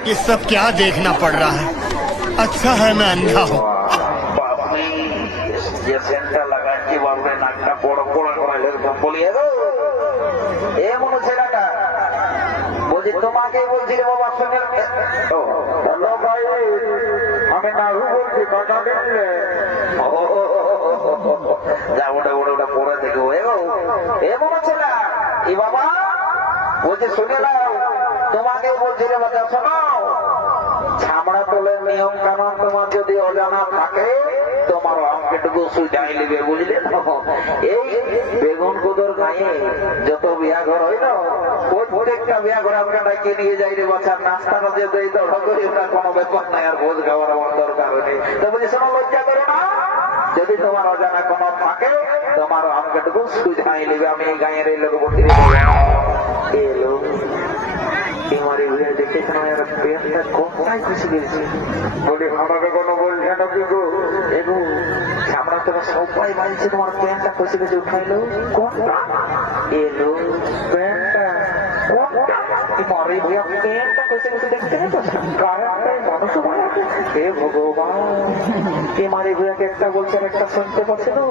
ये सब क्या देखना पड़ रहा है? अच्छा है मैं अंधा हूँ। আপনি যে সেন্টটা লাগাচ্ছি বাবুরে নাকটা বড় বড় করালে বলিয়ে গো এ মনে ছেলেটা বলছি তোমাকে বলছি রে বাবা শুনে হ্যালো ভাই আমি নাড়ু বলছি কথা দিলে যা ওটা ওটা ওটা পড়ে দেখো এ মনে ছেলে এ বাবা বলছি শুনে নাও তোমাকে বলছি রে বাবা শোনো ছামড়া তোলের নিয়ম কানুন তোমার যদি অজানা থাকে তোমার অঙ্কেটুকু সুজাই নেবে বুঝলে এই বেগুন কুদর গায়ে যত বিয়া ঘর হইল প্রত্যেকটা বিয়া ঘর আমরা ডাকিয়ে নিয়ে যাই রে বাচ্চার নাস্তাটা যে দেই দড় করি ওটা কোনো ব্যাপার নাই আর ভোজ খাওয়ার আমার দরকার হয়নি তো বলছি শোনো লজ্জা করো না যদি তোমার অজানা কোনো থাকে তোমার অঙ্কেটুকু সুজাই নেবে আমি এই গায়ের এই লোক বলতে এলো তোমারে হয়ে দেখে তোমার পেটটা কোথায় খুশি গেছে বলে আমাকে কোনো বলছে না কি গো এগো আমরা তোমার সবাই মানছে তোমার পেটটা খুশি গেছে উঠাইলো কোনটা এলো পেটটা কোনটা তোমারে ভয়া পেটটা খুশি গেছে দেখতে না তো কারণটাই মানুষ হে ভগবান তোমারে ভয়াকে একটা বলছে আর একটা শুনতে পাচ্ছে তো